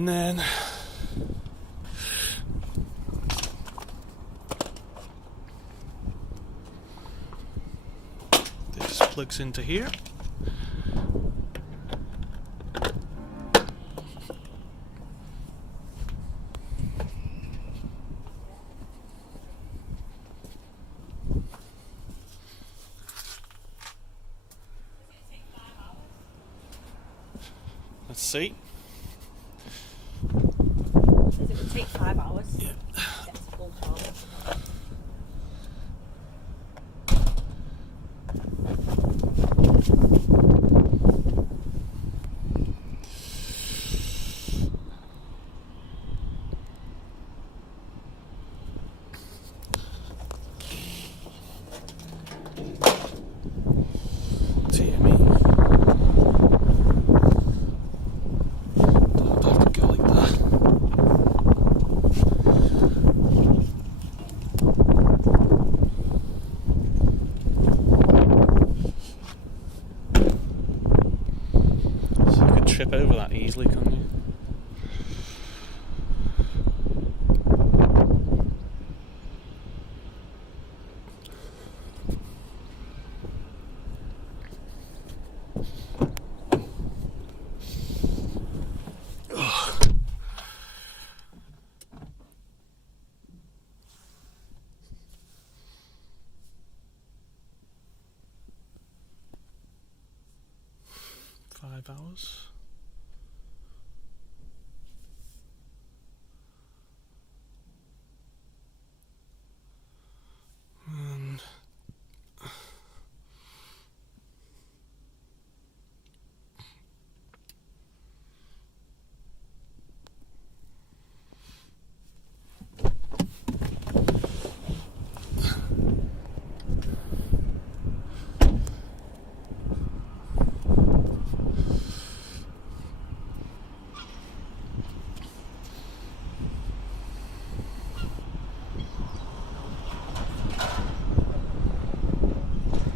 And then this plugs into here. Let's see. Says it would take 5 hours. Yeah. Get to full charge. Dear me. Don't have to go like that. So you could trip over that easily, couldn't you? Five hours.